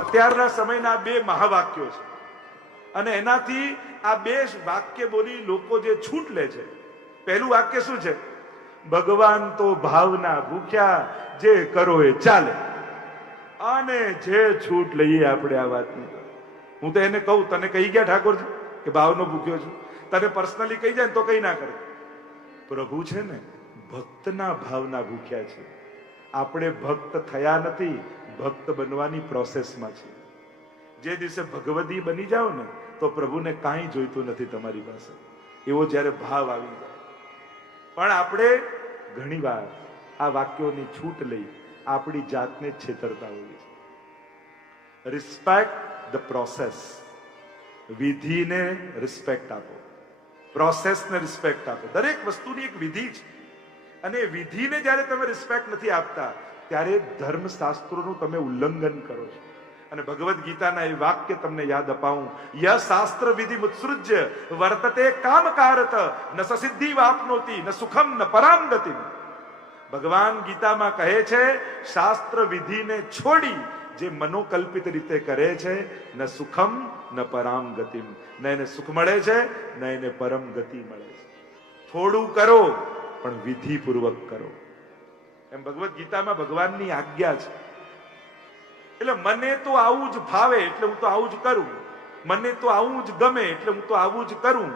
અત્યારના સમયના બે મહાવાક્યો છે અને એનાથી આ બે વાક્ય બોલી લોકો જે છૂટ લે છે. પહેલું વાક્ય શું છે? ભગવાન તો ભાવના ભૂખ્યા, જે કરો એ ચાલે. અને જે છૂટ લઈએ આપણે આ વાતની, હું તો એને કહું, તને કહી ગયા ઠાકોરજી કે ભાવનો ભૂખ્યો છું, તને પર્સનલી કહી જાય ને તો કઈ ના કરે. પ્રભુ છે ને ભક્તના ભાવના ભૂખ્યા છે. આપણે ભક્ત થયા નથી, ભક્ત બનવાની પ્રોસેસમાં છે. જે દિવસે ભગવદી બની જાઓ ને તો પ્રભુને કાંઈ જોઈતું નથી તમારી પાસે, એવો જ્યારે ભાવ આવી જાય. પણ આપણે ઘણીવાર આ વાક્યોની છૂટ લઈ આપણી જાતને છેતરતા હોઈએ છીએ. Respect the process. વિધિને રિસ્પેક્ટ આપો, પ્રોસેસને રિસ્પેક્ટ આપો. દરેક વસ્તુની એક વિધિ છે અને વિધિને જ્યારે તમે રિસ્પેક્ટ નથી આપતા ત્યારે ધર્મશાસ્ત્રોનું તમે ઉલ્લંઘન કરો છો. અને ભગવદ્ ગીતાના એ વાક્ય તમને યાદ અપાવું, ય શાસ્ત્ર વિધિ મુત્સૃજ્ય વર્તતે કામકારત ન સિદ્ધિ વાપનોતિ ન સુખમ ન પરામ ગતિમ. ભગવાન ગીતામાં કહે છે, શાસ્ત્ર વિધિને છોડી જે મનોકલ્પિત રીતે કરે છે, ન સુખમ ન પરામ ગતિમ, ન એને સુખ મળે છે ન એને પરમ ગતિ મળે છે. થોડું કરો પણ વિધિપૂર્વક કરો, એમ ભગવદ્ ગીતામાં ભગવાનની આજ્ઞા છે. એટલે મને તો આવું જ ભાવે એટલે હું તો આવું જ કરું, મને તો આવું જ ગમે એટલે હું તો આવું જ કરું.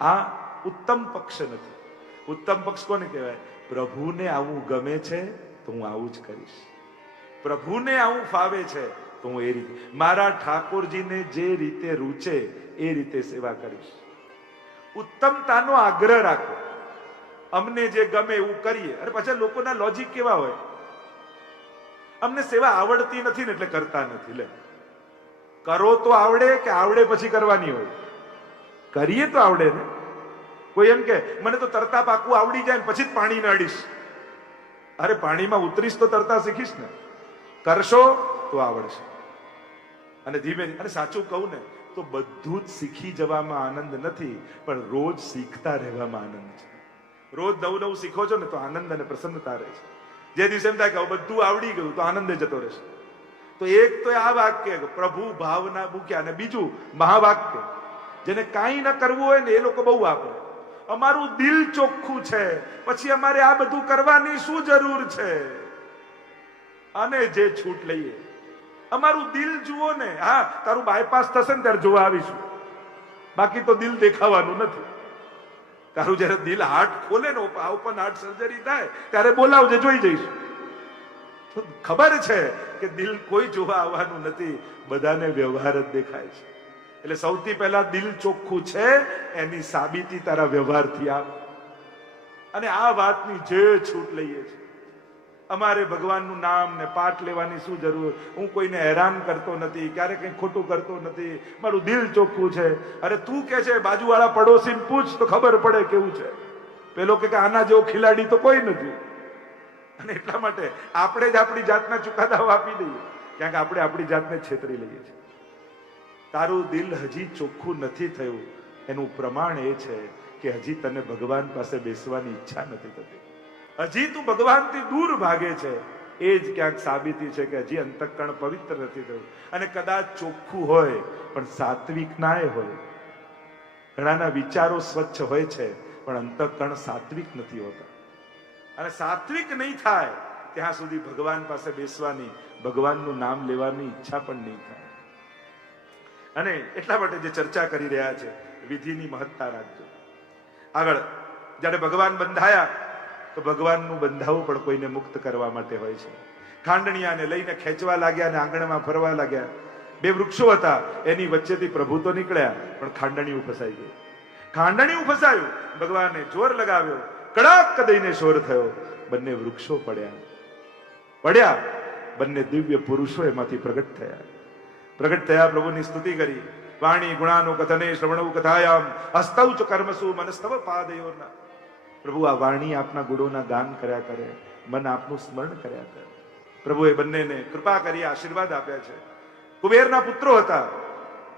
આ ઉત્તમ પક્ષ નથી. ઉત્તમ પક્ષ કોને કહેવાય? પ્રભુને આવું ગમે છે તો હું આવું જ કરીશ, પ્રભુને આવું ફાવે છે તો હું એ રીતે, મારા ઠાકોરજીને જે રીતે રૂચે એ રીતે સેવા કરીશ. ઉત્તમતાનો આગ્રહ રાખો, અમને જે ગમે એવું કરીએ. અને પછી લોકોના લોજિક કેવા હોય, અમને સેવા આવડતી નથી ને એટલે કરતા નથી. લે, કરો તો આવડે કે આવડે પછી કરવાની હોય? કરીએ તો આવડે ને. કોઈ એમ કે મને તો તરતા પાકું આવડી જાય ને પછી જ પાણીને અડીશ. અરે પાણીમાં ઉતરીશ તો તરતા શીખીશ ને. કરશો તો આવડશે. અને ધીમે, અને સાચું કહું ને તો બધું જ શીખી જવામાં આનંદ નથી, પણ રોજ શીખતા રહેવામાં આનંદ છે. રોજ નવું નવું શીખો છો ને તો આનંદ અને પ્રસન્નતા રહે છે. જે દિવસે એમ થાય કે બધું આવડી ગયું તો આનંદ જતો રહેશે. તો એક તો આ વાક્ય પ્રભુ ભાવના ભૂખ્યા, અને બીજું મહાવાક્ય જેને કાંઈ ન કરવું હોય ને એ લોકો બહુ વાપરે, અમારું દિલ ચોખ્ખું છે પછી અમારે આ બધું કરવાની શું જરૂર છે. અને જે છૂટ લઈએ, અમારું દિલ જુઓ ને. હા, તારું બાયપાસ થશે ને ત્યારે જોવા આવીશું, બાકી તો દિલ દેખાવાનું નથી. તારું જયારે દિલ હાર્ટ ખોલે ને, ઓપન હાર્ટ સર્જરી થાય ત્યારે બોલાવજે, જોઈ જઈશું. તો ખબર છે કે દિલ કોઈ જોવા આવવાનું નથી, બધાને વ્યવહાર જ દેખાય છે. એટલે સૌથી પહેલા દિલ ચોખ્ખું છે એની સાબિતી તારા વ્યવહારથી આપ. અને આ વાતની જે છૂટ લઈએ છીએ, અમારે ભગવાનનું નામ ને પાઠ લેવાની શું જરૂર? હું કોઈને હેરાન કરતો નથી, ક્યારે કંઈ ખોટું કરતો નથી, મારું દિલ ચોખ્ખું છે. અરે તું કે છે બાજુવાળા પડોશીને પૂછ તો ખબર પડે કેવું છે. પેલો કે આના જેવો ખિલાડી તો કોઈ નથી. અને એટલા માટે આપણે જ આપણી જાતના ચુકાદાઓ આપી દઈએ, કારણ કે આપણે આપણી જાતને છેતરી લઈએ છીએ. તારું દિલ હજી ચોખ્ખું નથી થયું એનું પ્રમાણ એ છે કે હજી તને ભગવાન પાસે બેસવાની ઈચ્છા નથી થતી, હજી તું ભગવાનથી દૂર ભાગે છે. એ જ ક્યાંક સાબિતી છે કે હજી અંતઃકરણ પવિત્ર નથી થયું. અને કદાચ ચોખ્ખું હોય પણ સાત્વિક ના હોય. ઘણાના વિચારો સ્વચ્છ હોય છે પણ અંતઃકરણ સાત્વિક નથી હોતા. અને સાત્વિક નહીં થાય ત્યાં સુધી ભગવાન પાસે બેસવાની, ભગવાનનું નામ લેવાની ઈચ્છા પણ નહીં થાય. અને એટલા માટે જે ચર્ચા કરી રહ્યા છે, વિધિની મહત્તા રાખજો. આગળ જ્યારે ભગવાન બંધાયા તો ભગવાનનું બંધાવું પણ કોઈને મુક્ત કરવા માટે હોય છે. ખાંડણિયાને લઈને ખેંચવા લાગ્યા અને આંગણમાં ફરવા લાગ્યા. બે વૃક્ષો હતા, એની વચ્ચેથી પ્રભુ તો નીકળ્યા પણ ખાંડણિયું ફસાઈ ગયું. ખાંડણિયું ફસાયું, ભગવાને જોર લગાવ્યો, કડાક દઈને શોર થયો, બંને વૃક્ષો પડ્યા. બંને દિવ્ય પુરુષો એમાંથી પ્રગટ થયા. પ્રભુની સ્તુતિ કરી. વાણી ગુણાનો કથને શ્રવણવ કથાયામ હસ્તૌ ચ કર્મસુ મનસ્તવ પાદયોર્ના. પ્રભુ આ વાણી આપના ગુણોના ગાન કર્યા કરે, મન આપનું સ્મરણ કર્યા કરે. પ્રભુએ બંનેને કૃપા કરી આશીર્વાદ આપ્યા છે. કુબેરના પુત્રો હતા,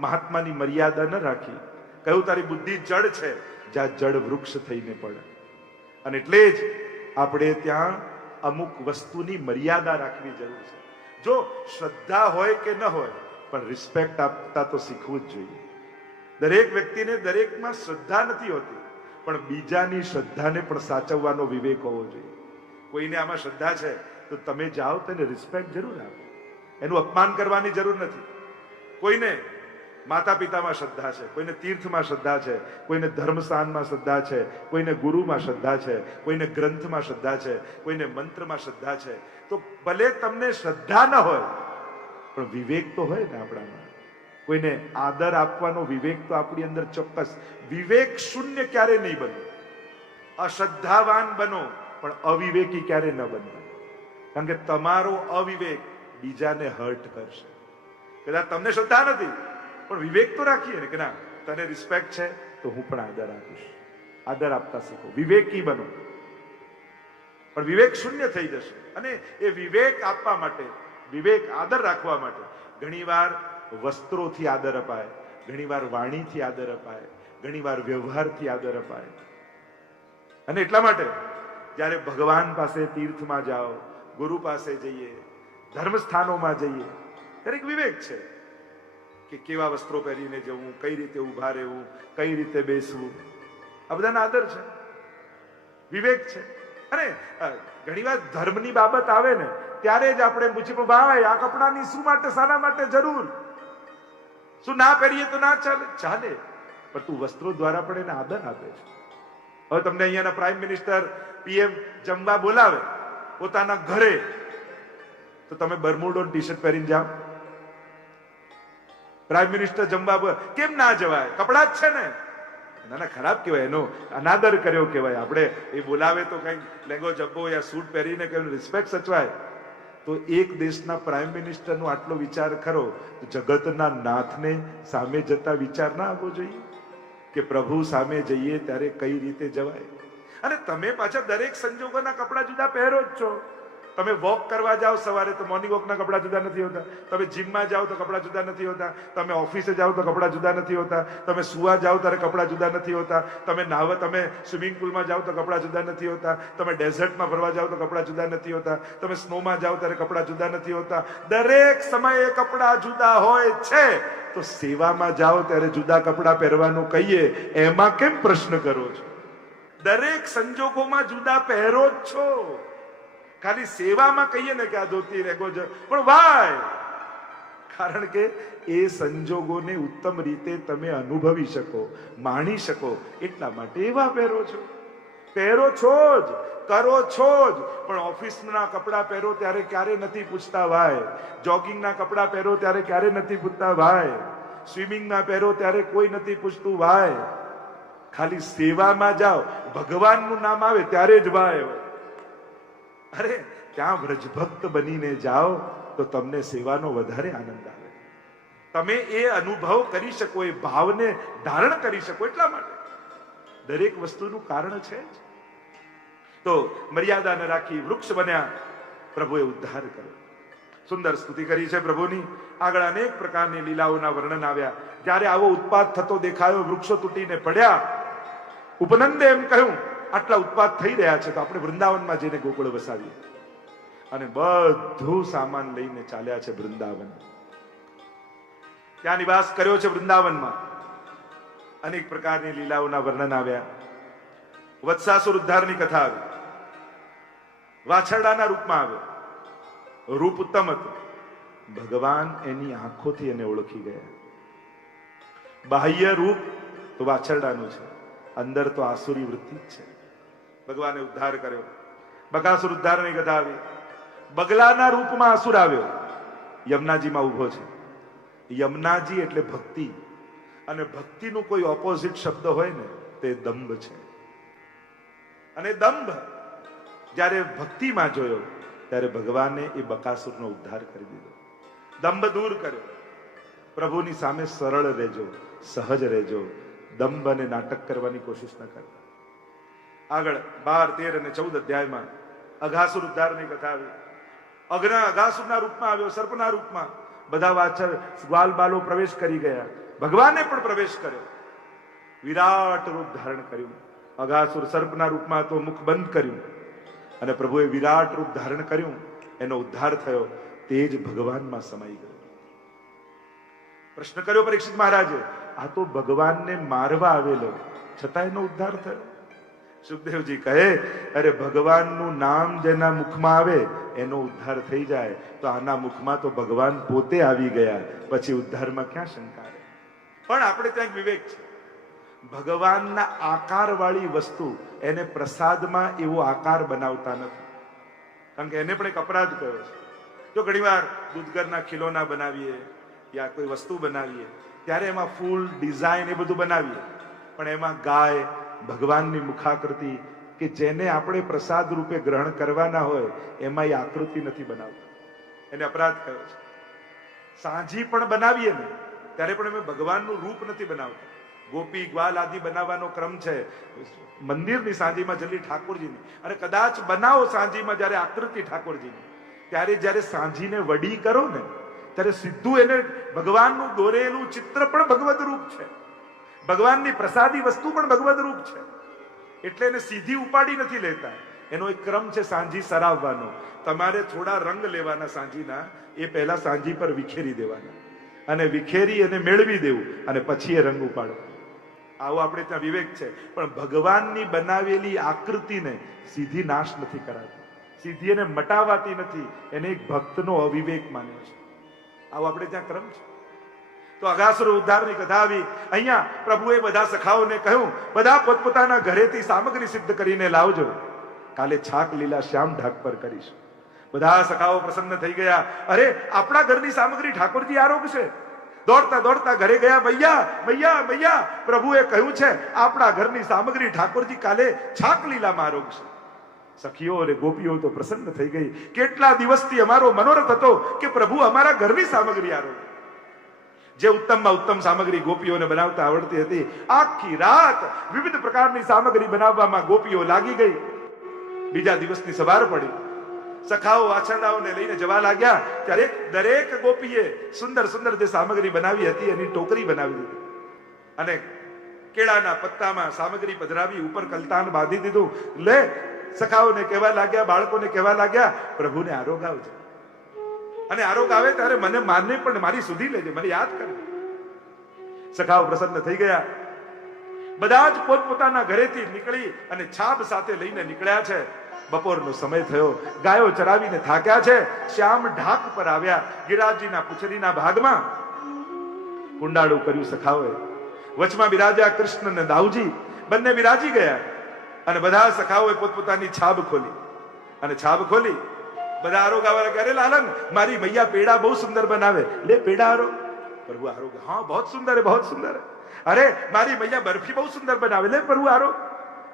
મહાત્માની મર્યાદા ન રાખી. કહ્યું તારી બુદ્ધિ જડ છે, જ્યાં જડ વૃક્ષ થઈને પડે. અને એટલે જ આપણે ત્યાં અમુક વસ્તુની મર્યાદા રાખવી જરૂર છે. જો શ્રદ્ધા હોય કે ન હોય, પણ રિસ્પેક્ટ આપતા તો શીખવું જ જોઈએ. દરેક વ્યક્તિને દરેકમાં શ્રદ્ધા નથી હોતી, પણ બીજાની શ્રદ્ધાને પણ સાચવવાનો વિવેક હોવો જોઈએ. કોઈને આમાં શ્રદ્ધા છે તો તમે જાઓ તેને રિસ્પેક્ટ જરૂર આપો, એનું અપમાન કરવાની જરૂર નથી. કોઈને માતા પિતામાં શ્રદ્ધા છે, કોઈને તીર્થમાં શ્રદ્ધા છે, કોઈને ધર્મસ્થાનમાં શ્રદ્ધા છે, કોઈને ગુરુમાં શ્રદ્ધા છે, કોઈને ગ્રંથમાં શ્રદ્ધા છે, કોઈને મંત્રમાં શ્રદ્ધા છે. તો ભલે તમને શ્રદ્ધા ન હોય, પણ વિવેક તો હોય ને આપણામાં. કોઈને આદર આપવાનો વિવેક તો આપણી અંદર ચોક્કસ. વિવેક શૂન્ય ક્યારે નહીં બનો. અશ્રદ્ધાવાન બનો પણ અવિવેકી ક્યારે ન બનતા, કારણ કે તમારો અવિવેક બીજાને હર્ટ કરશે. કદાચ તમને શ્રદ્ધા નથી, પણ વિવેક તો રાખીએ ને કે ના, તને રિસ્પેક્ટ છે તો હું પણ આદર આપીશ. આદર આપતા શીખો, વિવેકી બનો. પણ વિવેક શૂન્ય થઈ જશે. અને એ વિવેક આપવા માટે, વિવેક આદર રાખવા માટે ઘણીવાર વસ્ત્રોથી આદર અપાય, ઘણીવાર વાણીથી આદર અપાય, ઘણીવાર વ્યવહારથી આદર અપાય. અને એટલા માટે જ્યારે ભગવાન પાસે તીર્થમાં જાઓ, ગુરુ પાસે જઈએ, ધર્મસ્થાનોમાં જઈએ, દરેક વિવેક છે કે કેવા વસ્ત્રો પહેરીને જવું, કઈ રીતે ઉભા રહેવું, કઈ રીતે બેસવું. આ બધાના આદર છે, વિવેક છે. અને ઘણીવાર ધર્મની બાબત આવે ને ત્યારે જ આપણે પૂછીએ, પણ ભાઈ આ કપડાની શું માટે, શાના માટે જરૂર? શું ના પહેરીએ તો ના ચાલે? ચાલે, પણ તું વસ્ત્રો દ્વારા પણ એને આદર આપે છે. હવે તમને અહીંયાના પ્રાઇમ મિનિસ્ટર, પીએમ જમવા બોલાવે પોતાના ઘરે, તો તમે બરમુડો ટી શર્ટ પહેરીને જાઓ? પ્રાઇમ મિનિસ્ટર જમવા કેમ ના જવાય? કપડા જ છે ને. ના ના, ખરાબ કહેવાય, એનો અનાદર કર્યો કહેવાય. આપણે એ બોલાવે તો કઈ લેંગો જબ્બો યા સૂટ પહેરીને કઈ રિસ્પેક્ટ સચવાય. તો એક દેશના પ્રાઇમ મિનિસ્ટરનો આટલો વિચાર ખરો, તો જગતના નાથને સામે જતા વિચાર ના આવવો જોઈએ કે પ્રભુ સામે જઈએ ત્યારે કઈ રીતે જવાય. અને તમે પાછા દરેક સંજોગોના કપડા જુદા પહેરો જ છો. તમે વોક કરવા જાઓ સવારે તો મોર્નિંગ વોકના કપડા જુદા નથી હોતા. તમે જીમમાં જાઓ તો કપડા જુદા નથી હોતા. તમે ઓફિસે જાઓ તો કપડા જુદા નથી હોતા. તમે સુવા જાઓ ત્યારે કપડા જુદા નથી હોતા. તમે નાહવા, તમે સ્વિમિંગ પુલમાં જાઓ તો કપડા જુદા નથી હોતા. તમે ડેઝર્ટમાં ફરવા જાઓ તો કપડા જુદા નથી હોતા. તમે સ્નોમાં જાઓ ત્યારે કપડા જુદા નથી હોતા. દરેક સમયે કપડા જુદા હોય છે. તો સેવામાં જાઓ ત્યારે જુદા કપડા પહેરવાનું કહીએ, એમાં કેમ પ્રશ્ન કરો છો? દરેક સંજોગોમાં જુદા પહેરો જ છો. ખાલી સેવામાં કહીએ ને કે આ ધોતી રેગો છે, પણ વાય, કારણ કે એ સંજોગોને ઉત્તમ રીતે તમે અનુભવી શકો, માણી શકો, એટલા માટે એવા પહેરો છો. પહેરો છો જ, કરો છો જ, પણ ઓફિસના કપડા પહેરો ત્યારે ક્યારે નથી પૂછતા ભાઈ. જોગિંગના કપડા પહેરો ત્યારે ક્યારે નથી પૂછતા ભાઈ. સ્વિમિંગમાં પહેરો ત્યારે કોઈ નથી પૂછતું ભાઈ. ખાલી સેવામાં જાઓ, ભગવાનનું નામ આવે ત્યારે જ ભાઈ. અરે ત્યાં વ્રજભક્ત બનીને જાઓ તો તમને સેવાનો વધારે આનંદ આવે. તમે એ અનુભવ કરી શકો, એ ભાવને ધારણ કરી શકો. એટલા માટે દરેક વસ્તુનું કારણ છે જ. તો મર્યાદાને રાખી વૃક્ષ બન્યા, પ્રભુએ ઉદ્ધાર કર્યો. સુંદર સ્તુતિ કરી છે પ્રભુની. આગળ અનેક પ્રકારની લીલાઓના વર્ણન આવ્યા. જ્યારે આવો ઉત્પાત થતો દેખાયો, વૃક્ષો તૂટીને પડ્યા, ઉપનંદે એમ કહ્યું, આટલા ઉત્પાત થઈ રહ્યા છે તો આપણે વૃંદાવનમાં જઈને ગોકુળ વસાવીએ. અને બધું સામાન લઈને ચાલ્યા છે વૃંદાવન. ત્યાં નિવાસ કર્યો છે વૃંદાવનમાં. અનેક પ્રકારની લીલાઓના વર્ણન આવ્યા. વત્સાસુર ઉદ્ધારની કથા આવી. વાછરડાના રૂપમાં આવ્યો. રૂપ ઉત્તમ હતું. ભગવાન એની આંખોથી એને ઓળખી ગયા. બાહ્ય રૂપ તો વાછરડાનું છે, અંદર તો આસુરી વૃત્તિ જ છે. ભગવાને ઉદ્ધાર કર્યો. બકાસુર ઉદ્ધારની કથા આવી. બગલાના રૂપમાં અસુર આવ્યો, યમુનાજીમાં ઉભો છે. યમુનાજી એટલે ભક્તિ, અને ભક્તિનું કોઈ ઓપોઝિટ શબ્દ હોય ને તે દંભ છે. અને દંભ જ્યારે ભક્તિમાં જોયો ત્યારે ભગવાને એ બકાસુરનો ઉદ્ધાર કરી દીધો. દંભ દૂર કર્યો. પ્રભુની સામે સરળ રહેજો, સહજ રહેજો. દંભ અને નાટક કરવાની કોશિશ ન કરતા. આગળ 12, 13 અને 14 અધ્યાયમાં અઘાસુર ઉદ્ધારની કથા આવી. અઘાસુરના રૂપમાં આવ્યો, સર્પના રૂપમાં. બધા વાછર ગ્વાલ બાલો પ્રવેશ કરી ગયા. ભગવાને પણ પ્રવેશ કર્યો. વિરાટ રૂપ ધારણ કર્યું. અઘાસુર સર્પના રૂપમાં તો મુખ બંધ કર્યું, અને પ્રભુએ વિરાટ રૂપ ધારણ કર્યું. એનો ઉદ્ધાર થયો. તે જ ભગવાનમાં સમાઈ ગયો. પ્રશ્ન કર્યો પરીક્ષિત મહારાજે, આ તો ભગવાનને મારવા આવેલો, છતાં એનો ઉદ્ધાર થયો. સુખદેવજી કહે, અરે ભગવાનનું નામ જેના મુખમાં આવે એનો ઉદ્ધાર થઈ જાય, તો આના મુખમાં તો ભગવાન પોતે આવી ગયા, પછી ઉદ્ધારમાં ક્યાં શંકા રહે? પણ આપણે ત્યાં એક વિવેક છે. ભગવાનના આકાર વાળી વસ્તુ એને પ્રસાદમાં એવો આકાર બનાવતા નથી, કારણ કે એને પણ એક અપરાધ કયો છે. જો ઘણીવાર દૂધગરના ખીલોના બનાવીએ યા કોઈ વસ્તુ બનાવીએ ત્યારે એમાં ફૂલ ડિઝાઇન એ બધું બનાવીએ, પણ એમાં ગાય, ભગવાનની મુખાકૃતિ કે જેને આપણે પ્રસાદ રૂપે ગ્રહણ કરવાના હોય એમાં એ આકૃતિ નથી બનાવતા, એને અપરાધ કયો છે. સાંજી પણ બનાવીએ ને ત્યારે પણ અમે ભગવાનનું રૂપ નથી બનાવતા. ગોપી ગ્વાલ આદિ બનાવવાનો ક્રમ છે મંદિરની સાંજીમાં જલ્દી ઠાકોરજીની, અને કદાચ બનાવો સાંજીમાં જયારે આકૃતિ ઠાકોરજીની, ત્યારે જયારે સાંજીને વડી કરો ને ત્યારે સીધું એને ભગવાનનું દોરેલું ચિત્ર પણ ભગવદ રૂપ છે, ભગવાનની પ્રસાદી વસ્તુ પણ ભગવદ રૂપ છે. એટલે એને સીધી ઉપાડી નથી લેતા. એનો એક ક્રમ છે સાંજી સરાવવાનો. તમારે થોડા રંગ લેવાના સાંજીના, એ પહેલા સાંજી પર વિખેરી દેવાના, અને વિખેરી અને મેળવી દેવું, અને પછી એ રંગ ઉપાડો. આવો આપણે ત્યાં વિવેક છે. પણ ભગવાનની બનાવેલી આકૃતિને સીધી નાશ નથી કરાતી, સીધી એને મટાવાતી નથી. એને એક ભક્તનો અવિવેક માન્યો છે. આવો આપણે ત્યાં ક્રમ છે. તો અઘાસુર ઉદ્ધારની કથા આવી. અહીંયા પ્રભુએ બધા સખાઓને કહ્યું, બધા પોતપોતાના ઘરેથી સામગ્રી સિદ્ધ કરીને લાવજો, કાલે છાક લીલા શ્યામ ઢાક પર કરીશું. બધા સખાઓ પ્રસન્ન થઈ ગયા. અરે આપણા ઘરની સામગ્રી ઠાકોરજી આરોગશે. દોડતા દોડતા ઘરે ગયા. મૈયા મૈયા મૈયા, પ્રભુએ કહ્યું છે આપણા ઘરની સામગ્રી ઠાકોરજી કાલે છાક લીલામાં આરોગશે. સખીઓ અને ગોપીઓ તો પ્રસન્ન થઈ ગઈ. કેટલા દિવસથી અમારો મનોરથ હતો કે પ્રભુ અમારા ઘરની સામગ્રી આરોગે. જે ઉત્તમમાં ઉત્તમ સામગ્રી ગોપીઓને બનાવતા આવડતી હતી, આખી રાત વિવિધ પ્રકારની સામગ્રી બનાવવામાં ગોપીઓ લાગી ગઈ. બીજા દિવસની સવાર પડી. સખાઓ આછરડાઓને લઈને જવા લાગ્યા ત્યારે દરેક ગોપીએ સુંદર સુંદર જે સામગ્રી બનાવી હતી એની ટોકરી બનાવી દીધી, અને કેળાના પત્તામાં સામગ્રી પધરાવી ઉપર કલતાન બાંધી દીધું. લે, સખાઓને કહેવા લાગ્યા, બાળકોને કહેવા લાગ્યા, પ્રભુને આરોગ આવજો, અને આરોગ આવે ત્યારે મને માને પણ મારી સુધી લેજે, મને યાદ કરે. સખાઓ પ્રસન્ન થઈ ગયા. બધા જ પોતપોતાના ઘરેથી નીકળી અને છાબ સાથે લઈને નીકળ્યા છે. બપોરનો સમય થયો. ગાયો ચરાવીને થાક્યા છે. શ્યામ ઢાક પર આવ્યા. ગિરિરાજજીના પૂંછડીના ભાગમાં કુંડાળું કર્યું સખાઓએ. વચમાં બિરાજ્યા કૃષ્ણ અને દાઉજી, બંને બિરાજી ગયા. અને બધા સખાઓએ પોતપોતાની છાબ ખોલી, અને છાબ ખોલી બધા આરોગ આવવા લાગ્યા. અરે લાલન, મારી મૈયા પેડા બહુ સુંદર બનાવે, લે પેડા આરોગ. પ્રભુ આરોગ, હા બહુત સુંદર है, बहुत सुंदर है. અરે મારી મૈયા બરફી બહુ સુંદર બનાવે, લે પ્રભુ આરોગ.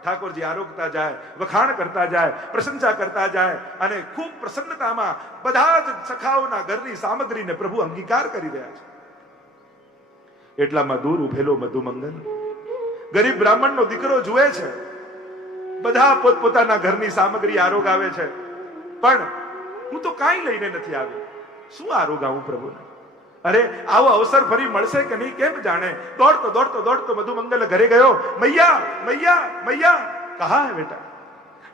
ઠાકોરજી આરોગતા જાય, વખાણ કરતા જાય, પ્રશંસા કરતા જાય, અને ખૂબ પ્રસન્નતામાં બધા જ સખાઓના ઘરની સામગ્રીને પ્રભુ અંગીકાર કરી રહ્યા છે. એટલામાં દૂર ઉભેલો મધુમંગલ ગરીબ બ્રાહ્મણનો દીકરો જુએ છે. બધા પોતપોતાના ઘરની સામગ્રી આરોગ આવે છે, પણ હું તો કાંઈ લઈને નથી આવ્યો, શું આરોગ આવું પ્રભુને? અરે આવો અવસર ફરી મળશે કે નહીં કેમ જાણે. દોડતો દોડતો દોડતો મધુમંગલ ઘરે ગયો. મૈયા મૈયા મૈયા, કહા હે બેટા?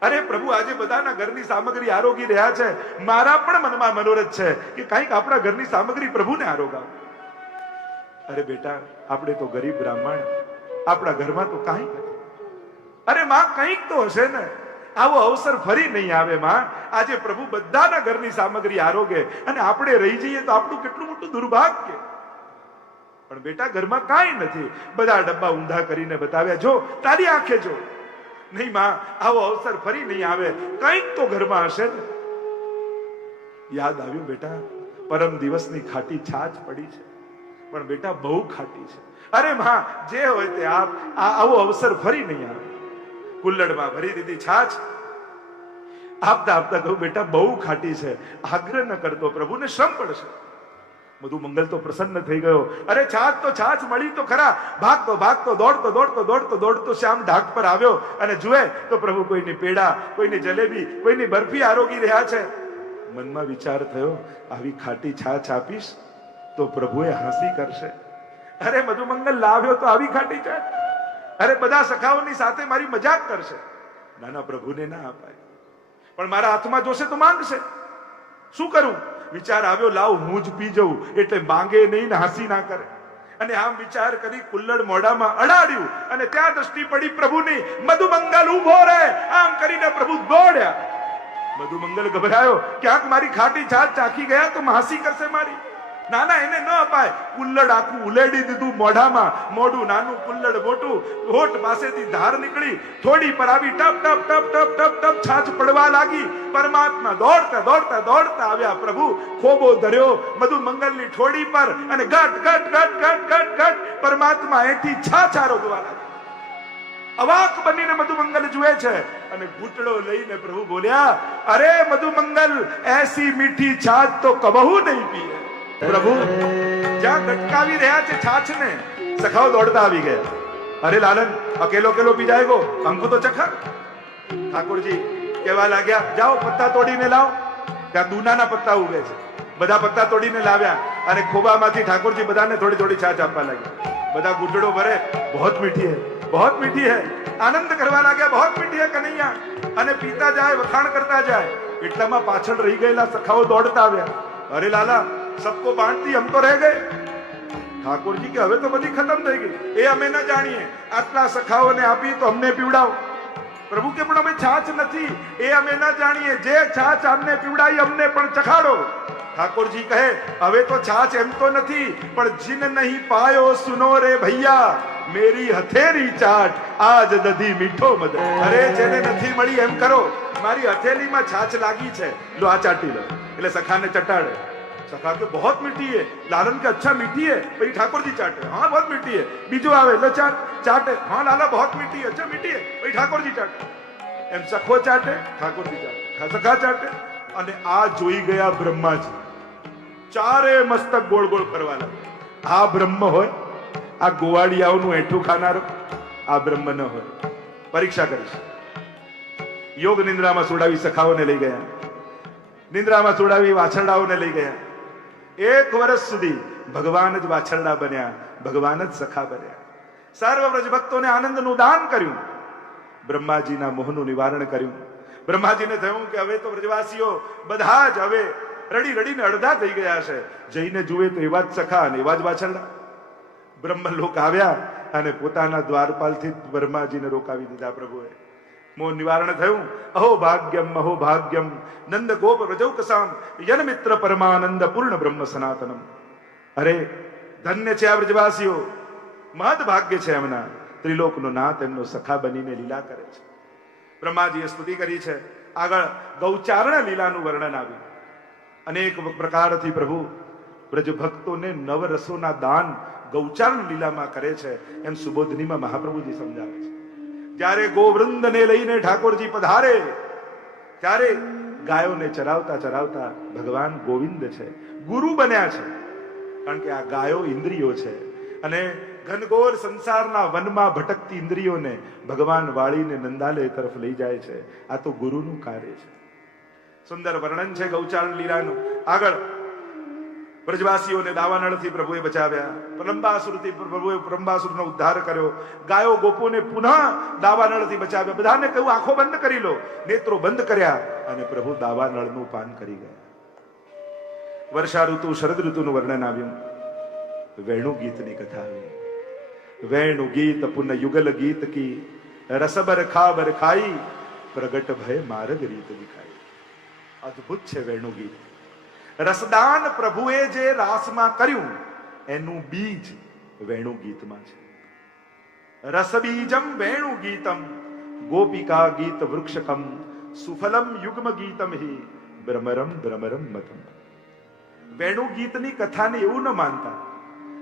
અરે પ્રભુ આજે બધાના ઘરની સામગ્રી આરોગી રહ્યા છે, મારા પણ મનમાં મનોરથ છે કે કંઈક આપણા ઘરની સામગ્રી પ્રભુને આરોગાવ. અરે બેટા, આપણે તો ગરીબ બ્રાહ્મણ, આપણા ઘરમાં તો કાંઈ નથી. અરે માં, કંઈક તો હશે ને. આવો અવસર ફરી નહીં આવે માં. આજે પ્રભુ બધાના ઘરની સામગ્રી આરોગે અને આપણે રહી જઈએ તો આપણું કેટલું મોટું દુર્ભાગ્ય. પણ બેટા, ઘરમાં કાંઈ નથી. બધા ડબ્બા ઊંધા કરીને બતાવ્યા, જો તારી આંખે જો. નહીં માં, આવો અવસર ફરી નહીં આવે, કંઈક તો ઘરમાં હશે ને. યાદ આવ્યું બેટા, પરમ દિવસની ખાટી છાછ પડી છે, પણ બેટા બહુ ખાટી છે. અરે માં, જે હોય તે આપ, આવો અવસર ફરી નહીં આવે. કુલ્લડમાં ભરી દીધી છાછ. આપતા આપતા કહું, બેટા બહુ ખાટી છે, આગ્રહ ન કરતો, પ્રભુને શ્રમ પડશે. મધુમંગલ તો પ્રસન્ન થઈ ગયો. અરે છાછ મળી તો ખરા. ભાગતો ભાગતો દોડતો દોડતો દોડતો દોડતો શ્યામ ઢાક પર આવ્યો, અને જુએ તો પ્રભુ કોઈની પેડા, કોઈની જલેબી, કોઈની બરફી આરોગી રહ્યા છે. મનમાં વિચાર થયો, આવી ખાટી છાછ આપીશ તો પ્રભુએ હાંસી કરશે. અરે મધુમંગલ લાવ્યો તો આવી ખાટી છાછ, અરે બધા સખાઓની સાથે મારી મજાક કરશે. નાના, પ્રભુને ના અપાય, પણ મારા હાથમાં જોશે તો માંગશે. શું કરું? વિચાર આવ્યો, લાવ હું જ પી જઉં, એટલે માંગે નહીં ને હાંસી ના કરે. અને આમ વિચાર કરી કુલ્લડ મોઢામાં અડાડ્યું અને ત્યાં દ્રષ્ટિ પડી પ્રભુની. મધુમંગલ ઉભો રહે, આમ કરીને પ્રભુ દોડ્યા. મધુમંગલ ગભરાયો, ક્યાંક મારી ખાટી છાશ ચાખી ગયા તો હાંસી કરશે મારી. ના ના, એને ન અપાય. કુલ્લડ આખું ઉલેડી દીધું મોઢામાં. મોઢું નાનું, કુલ્લડ મોટું. હોઠ પાસેથી ધાર નીકળી, થોડી પર આવી, ટપ ટપ ટપ ટપ ટપ ટપ છાછ પડવા લાગી. પરમાત્મા દોડતા દોડતા દોડતા આવ્યા. પ્રભુ ખોબો ધર્યો મધુમંગલની ઠોડી પર અને ગટ ગટ ગટ ગટ ગટ ગટ પરમાત્મા એથી છાછા રોગવા લાગ્યા. અવાક બનીને મધુમંગલ જુએ છે અને ઘૂંટડો લઈને પ્રભુ બોલ્યા, અરે મધુમંગલ, એસી મીઠી છાછ તો કબહુ નહીં પીએ. પ્રભુ જ્યાં ગટકાવી રહ્યા છે છાછને, સખાઓ દોડતા આવી ગયા. અરે લાલન, અકેલો અકેલો પી જાયગો, हमको तो चखा. ઠાકોરજી કહેવા લાગ્યા, જાઓ પત્તા તોડીને લાવો. ત્યાં દૂનાના પત્તા ઉગે છે. બધા પત્તા તોડીને લાવ્યા અને ખોબામાંથી ઠાકોરજી બધાને થોડી થોડી છાછ આપવા લાગ્યા. બધા ઘૂંટડો ભરે, બહોત મીઠી હૈ, બહોત મીઠી હૈ. આનંદ કરવા લાગ્યા, બહોત મીઠી હૈ કનૈયા. અને પીતા જાય, વખાણ કરતા જાય. એટલામાં પાછળ રહી ગયેલા સખાઓ દોડતા આવ્યા. અરે લાલા, सबको बांटती, हम तो रह गए. ઠાકોરજી કે હવે તો બધી ખતમ થઈ ગઈ, એ અમે ન જાણીએ. આટલા સખાઓને આપી તો અમને પીવડાવો. પ્રભુ કે પણ અમે છાછ નથી, એ અમે ન જાણીએ. જે છાછ અમને પીવડાવી અમને પણ ચખાડો. ઠાકોરજી કહે, હવે તો છાછ એમ તો નથી, પણ જીન નહીં પાયો સુનો રે ભૈયા, મેરી હથેરી ચાટ આજ દધી મીઠો મદ. અરે જેને નથી મળી એમ કરો, મારી હથેલીમાં છાછ લાગી છે, લો આ ચાટી લો. એટલે સખાને ચટાડે. सखा के बहुत मीठी है. लालन के अच्छा मीठी है. भाई ठाकुर जी चाटे, हाँ बहुत मीठी है. बीजो आवे, लो चाटे, हाँ लाला बहुत मीठी है, अच्छा मीठी है. भाई ठाकुर जी चाटे. एम सखो चाटे, ठाकुर जी चाटे, सखा चाटे. અને આ જોઈ ગયા બ્રહ્માજી. ચારે મસ્તક ગોળ ગોળ ફરવા લાગ્યા. આ બ્રહ્મ હોય? આ ગોવાળિયાઓનું એઠું ખાનારો આ બ્રહ્મ ન હોય. પરીક્ષા કરીશ. યોગ નિંદ્રામાં સુડાવી સખાઓને લઈ ગયા. નિંદ્રામાં સુડાવી વાછરડાઓને લઈ ગયા. 1 વર્ષ સુધી ભગવાન જ વાછરડા બન્યા, ભગવાન જ સખા બન્યા. સર્વ વ્રજ ભક્તોને આનંદનું દાન કર્યું. બ્રહ્માજીના મોહનું નિવારણ કર્યું. બ્રહ્માજીને થયું કે હવે તો વ્રજવાસીઓ બધા જ હવે રડી રડીને અડધા થઈ ગયા છે. જઈને જુએ તો એવા જ સખા અને એવા જ વાછરડા. બ્રહ્મલોક આવ્યા અને પોતાના દ્વારપાલથી બ્રહ્માજીને રોકાવી દીધા પ્રભુએ. મોહ નિવારણ થયું. અહો ભાગ્યમ નંદ ગોપ વ્રજૌકસામ યન મિત્ર પરમાનંદ પૂર્ણ બ્રહ્મ સનાતનમ. અરે ધન્ય છે આ વ્રજવાસીઓ, મહદ ભાગ્ય છે એમના. ત્રિલોકનો નાથ એમનો સખા બનીને લીલા કરે છે. બ્રહ્માજીએ સ્તુતિ કરી છે. આગળ ગૌચારણ લીલાનું વર્ણન આવ્યું. અનેક પ્રકારથી પ્રભુ વ્રજ ભક્તોને નવરસોના દાન ગૌચારણ લીલામાં કરે છે, એમ સુબોધનીમાં મહાપ્રભુજી સમજાવે છે. જ્યારે ગોવૃંદને લઈને ઠાકોરજી પધારે ત્યારે ગાયોને ચરાવતા ચરાવતા ભગવાન ગોવિંદ છે, ગુરુ બન્યા છે. કારણ કે આ ગાયો ઇન્દ્રિયો છે અને ઘનઘોર સંસારના વનમાં ભટકતી ઇન્દ્રિયોને ભગવાન વાળીને નંદાલય તરફ લઈ જાય છે. આ તો ગુરુનું કાર્ય છે. સુંદર વર્ણન છે ગૌચારણ લીલાનું. આગળ વ્રજવાસીઓને દાવાનળથી પ્રભુએ બચાવ્યા. પ્રલંબાસુરથી પ્રભુએ પ્રલંબાસુરનો ઉદ્ધાર કર્યો. ગાયો ગોપોને પુનઃ દાવાનળથી બચાવ્યા. બધાને કહ્યું આંખો બંધ કરી લો. નેત્રો બંધ કર્યા અને પ્રભુ દાવાનળનું પાન કરી ગયા. વર્ષા ઋતુ, શરદ ઋતુનું વર્ણન આવ્યું. વેણુ ગીતની કથા આવી. વેણુ ગીત પુન યુગલ ગીત કી રસબર ખાબર ખાઈ પ્રગટ ભય માર્ગ રીત દિખાઈ. અદ્ભુત છે વેણુ ગીત. રસદાન પ્રભુએ જે રાસમાં કર્યું એનું બીજ વેણુ ગીતમાં છે. રસબીજમ વેણુ ગીતમ ગોપિકા ગીત વૃક્ષકમ સુફલમ યુગ્મ ગીતમ હિ ભ્રમરમ ભ્રમરમ મતમ. વેણુ ગીતની કથાને એવું ન માનતા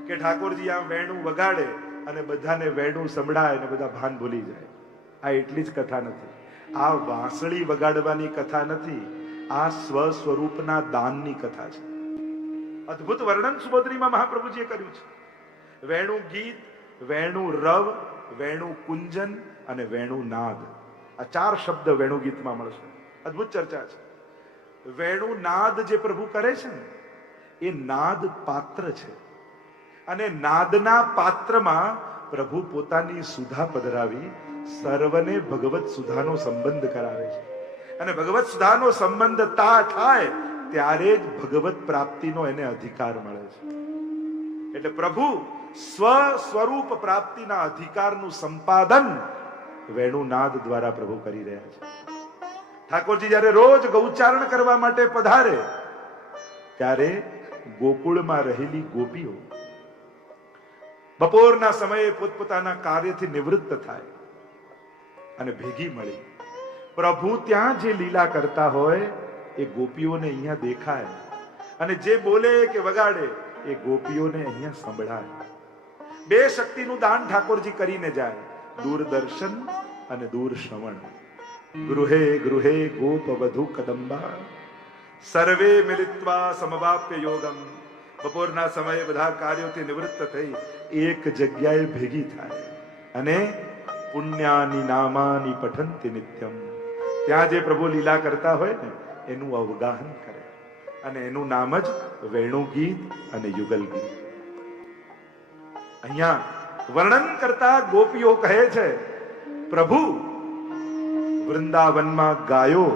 કે ઠાકોરજી આમ વેણુ વગાડે અને બધાને વેણુ સંભળાય અને બધા ભાન ભૂલી જાય. આ એટલી જ કથા નથી. આ વાંસળી વગાડવાની કથા નથી. આ સ્વ સ્વરૂપના દાનની કથા છે. અદ્ભુત વર્ણન સુબોધનીમાં મહાપ્રભુજીએ કર્યું છે. વેણુ ગીત, વેણુ રવ, વેણુ કુંજન અને વેણુ નાદ. આ 4 શબ્દ વેણુ ગીતમાં મળશે. અદ્ભુત ચર્ચા છે. વેણુ નાદ જે પ્રભુ કરે છે ને એ નાદ પાત્ર છે અને નાદના પાત્રમાં પ્રભુ પોતાની સુધા પધરાવી સર્વને ભગવત સુધાનો સંબંધ કરાવે છે. અને ભગવત સુધાનો સંબંધ થાય ત્યારે જ ભગવત પ્રાપ્તિનો એને અધિકાર મળે છે. એટલે પ્રભુ સ્વરૂપ પ્રાપ્તિના અધિકારનું સંપાદન વેણુનાદ દ્વારા પ્રભુ કરી રહ્યા છે. ઠાકોરજી જયારે રોજ ગૌચારણ કરવા માટે પધારે ત્યારે ગોકુળમાં રહેલી ગોપીઓ બપોરના સમયે પોતપોતાના કાર્યથી નિવૃત્ત થાય અને ભેગી મળી પ્રભુ ત્યાં જે લીલા કરતા હોય એ ગોપીઓને અહીંયા દેખાય અને જે બોલે કે વગાડે એ ગોપીઓને અહીંયા સંભળાય. બે શક્તિનું દાન ઠાકોરજી કરીને જાય, દૂરદર્શન અને દૂર શ્રવણ. ગૃહે ગૃહે ગોપ વધુ કદંબા સર્વે મિલિત્વા સમવાપ્ય યોગમ. બપોરના સમયે બધા કાર્યોથી નિવૃત્ત થઈ એક જગ્યાએ ભેગી થાય અને પુણ્યાની નામાની પઠંતિ નિત્યમ. ત્યાં જે પ્રભુ લીલા કરતા હોય ને એનું અવગાહન કરે અને એનું નામ જ વેણુ ગીત અને યુગલ ગીત. અહીંયા વર્ણન કરતા ગોપીઓ કહે છે પ્રભુ વૃંદાવનમાં ગાયો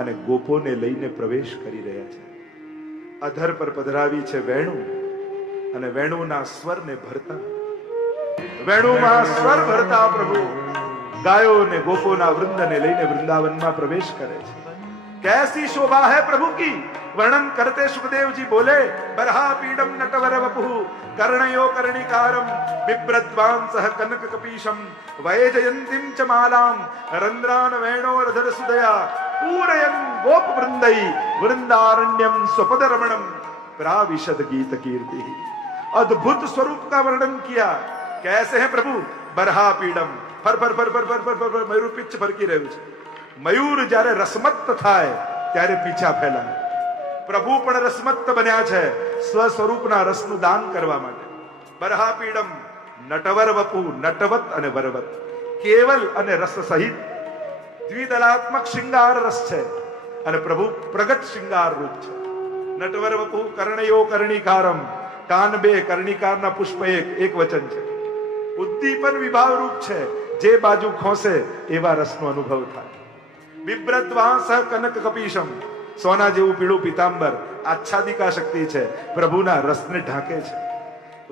અને ગોપોને લઈને પ્રવેશ કરી રહ્યા છે. અધર પર પધરાવી છે વેણુ અને વેણુના સ્વરને ભરતા, વેણુમાં સ્વર ભરતા પ્રભુ ગાયો ને ગોપોના વૃંદને લઈને વૃંદાવનમાં પ્રવેશ કરે છે. कैसी शोभा है प्रभु की. वर्णन करते सुखदेव जी बोले बरहा पीडम नटवर वपुः कर्णयो कर्णिकारम बिभ्रद्वांस कनक कपीशम वैजयंतीम च मालाम रंद्रान वेणोरधर सुदया पूरयन गोप वृंदई वृंदारण्यम स्वपद रमणम प्राविशद गीत कीर्ति. अद्भुत स्वरूप का वर्णन किया. कैसे है प्रभु. बरहा पीडम फर फर फर फर फर फर फर मयूर पिच्छ ફરકી રહ્યું છે. મયુર જ્યારે રસમત્ત થાય ત્યારે પીછા ફેલાય. પ્રભુ પણ રસમત્ત બન્યા છે સ્વ સ્વરૂપના રસનું દાન કરવા માટે. બરહા પીડમ નટવર વપુ, નટવત અને વરવત, કેવલ અને રસ સહિત દ્વિદલાત્મક શૃંગાર રસ છે અને પ્રભુ પ્રગટ શૃંગાર રૂપ છે. નટવર વપુ કર્ણયો કર્ણિકારમ, કાન બે, કર્ણિકારના પુષ્પ એક વચન છે. ઉદ્દીપન વિભાવ રૂપ છે, જે બાજુ ખોસે એવા રસનો અનુભવ થાય. બિભ્રદ્વાંસ કનક કપીશમ, સોના જેવું પીળું પિતાંબર આચ્છાદિકા શક્તિ છે, પ્રભુના રસને ઢાંકે છે.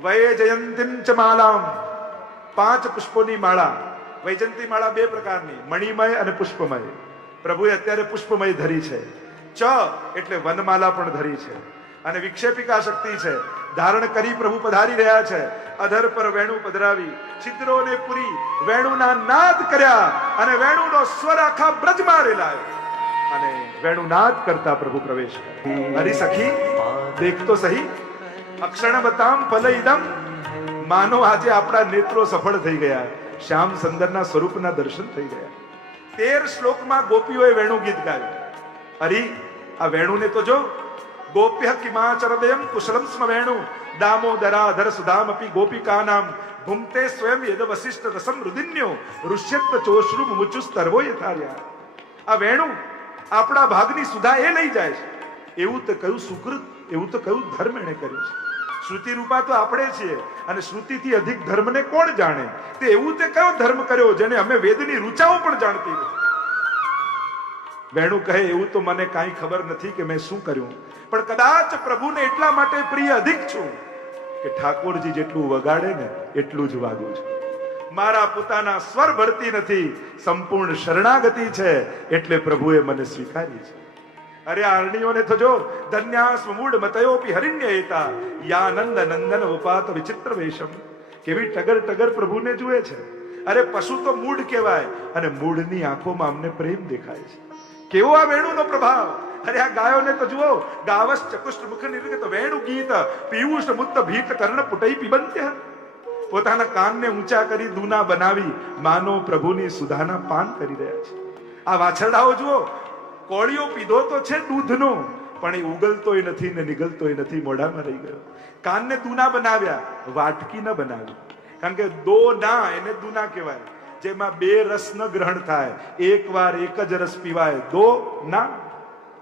વૈજયંતીમ ચ માલામ, 5 પુષ્પોની માળા. વૈજયંતી માળા 2 પ્રકારની, મણિમય અને પુષ્પમય. પ્રભુએ અત્યારે પુષ્પમય ધરી છે. ચ એટલે વનમાલા પણ ધરી છે અને વિક્ષેપિકા શક્તિ છે. ધારણ કરી પ્રભુ પધારી રહ્યા છે. અધર પર વેણુ પધરાવી છિદ્રોને પૂરી વેણુના નાદ કર્યા અને વેણુનો સ્વર આખા બ્રજમાં રેલાયો અને વેણુનાદ કરતા પ્રભુ પ્રવેશ કર્યો. હરી સખી દેખ તો સહી અક્ષણવતામ ફલઈદમ. માનો આજે આપણા નેત્રો સફળ થઈ ગયા, શ્યામ સુંદરના સ્વરૂપના દર્શન થઈ ગયા. 13 શ્લોકમાં ગોપીઓએ વેણુ ગીત ગાયું. હરી આ વેણુને તો જો. ગોપ્ય કિમાચરદયમ કુશલમ સ્મ વેણુ દામોદરાધર સુધામપી ગોપિકાનામ ભુંક્તે સ્વયં યદ વસિષ્ઠ રસમ રુદિન્યો ઋષ્યત ચોશ્રુ મુચુસ્તર્વો યથાર્યા. આ વેણુ આપણા ભાગની સુધા એ લઈ જાય છે. એવું તો કયું સુકૃત, એવું તો કયું ધર્મ એણે કર્યું છે. શ્રુતિ રૂપા તો આપણે છીએ અને શ્રુતિથી અધિક ધર્મને કોણ જાણે. તે એવું તે કયો ધર્મ કર્યો જેને અમે વેદની રૂચાઓ પણ જાણતી નથી. વેણુ કહે એવું તો મને કાંઈ ખબર નથી કે મેં શું કર્યું, પણ કદાચ પ્રભુને એટલા માટે પ્રિય અધિક છું કે ઠાકોરજી જેટલું વગાડે ને એટલું જ વાગું છું. મારા પોતાના સ્વર ભરતી નથી, સંપૂર્ણ શરણાગતિ છે એટલે પ્રભુએ મને સ્વીકારી છે. અરે આરણીઓને તો જો ધન્યાસ મૂળ મતયોપી હરિણ્યતા યાનંદ નંદન ઉપાત વિચિત્ર વેશમ. કેવી ટગર ટગર પ્રભુને જુએ છે. અરે પશુ તો મૂળ કહેવાય અને મૂળની આંખોમાં અમને પ્રેમ દેખાય છે. કેવો આ વેણુનો પ્રભાવ. અરે આ ગાયોને તો જુઓ. ગાવસ ચકુષ્ટ મુખ નિર્ગત વેણુ ગીત પીયુષ મુક્ત ભીત કર્ણ પુટઈ પિબંત્ય. પોતાના કાનને ઊંચા કરી દૂના બનાવી માનો પ્રભુની સુધાના પાન કરી રહ્યા છે. આ વાછરડાઓ જુઓ, કોળીઓ પીધો તો છે દૂધનો, પણ એ ઉગલતોય નથી ને નિગલતોય નથી, મોઢામાં રહી ગયો. કાનને દૂના બનાવ્યા, વાટકી ન બનાવી, કારણ કે દો ના એને દૂના કહેવાય, જેમાં 2 રસ ન ગ્રહણ થાય, એકવાર એક જ રસ પીવાય. દો ના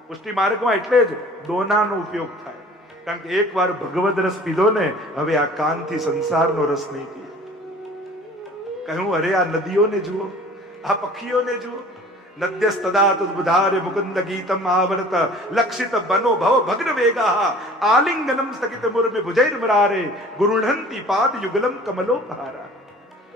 પુષ્ટિ માર્ગમાં એટલે જ દોનાનો ઉપયોગ થાય, કારણ કે એકવાર ભગવદ રસ પીધો ને, હવે આ કાનથી સંસારનો રસ નહીં પીએ. કહ્યું અરે આ નદીઓને જુઓ, આ પક્ષીઓને જુઓ, નદ્યસ્તદા તુદ્બુધારે મુકુંદ ગીતમ આવર્ત લક્ષિત બનો ભવ ભગ્ન વેગા આલિંગનમ સ્થગિત મુર્મે ભુજૈર્મરારે ગુરુણંતી પાદ યુગલમ કમલોપહારા.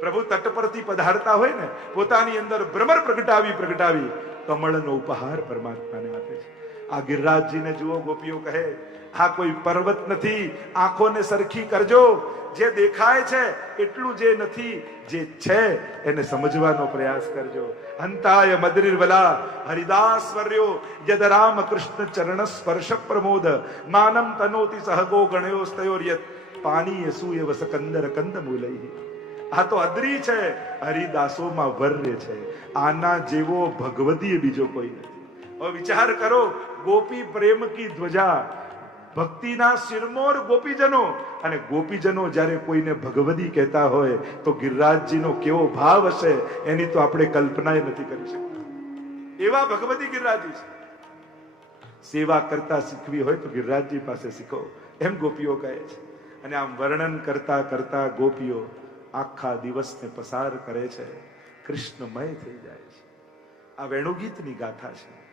પ્રભુ તટ પરથી પધારતા હોય ને, પોતાની અંદર ભ્રમર પ્રગટાવી કમળનો ઉપહાર પરમાત્માને આપે છે. આ ગિરિરાજજીને જુઓ, ગોપીઓ કહે આ કોઈ પર્વત નથી, આંખોને સરખી કરજો, જે દેખાય છે એટલું જે નથી, જે છે એને સમજવાનો પ્રયાસ કરજો. હંતાય મદરીર્વલા હરિદાસ વર્યો યદ રામ કૃષ્ણ ચરણ સ્પર્શ પ્રમોદ માનમ તનોતિ સહગો ગણયો સ્તયોર્યત પાણી અસૂય વસકંદર કંદ મૂલઈ. આ તો અદરી છે, હરિદાસોમાં વર્ય છે. આના જેવો ભગવદીય બીજો કોઈ નથી. હવે વિચાર કરો, ગોપી પ્રેમ કી ધ્વજા, ભક્તિના શિરમોર ગોપીજનો, અને ગોપીજનો જ્યારે કોઈને ભગવદી કહેતા હોય તો ગિરિરાજજીનો કેવો ભાવ હશે એની તો આપણે કલ્પના નથી કરી શકતા. એવા ભગવદી ગિરિરાજજી છે. સેવા કરતા શીખવી હોય તો ગિરિરાજજી પાસે શીખો, એમ ગોપીઓ કહે છે. અને આમ વર્ણન કરતા કરતા ગોપીઓ આખા દિવસને પસાર કરે છે, કૃષ્ણમય થઈ જાય છે. આ વેણુગીતની ગાથા છે.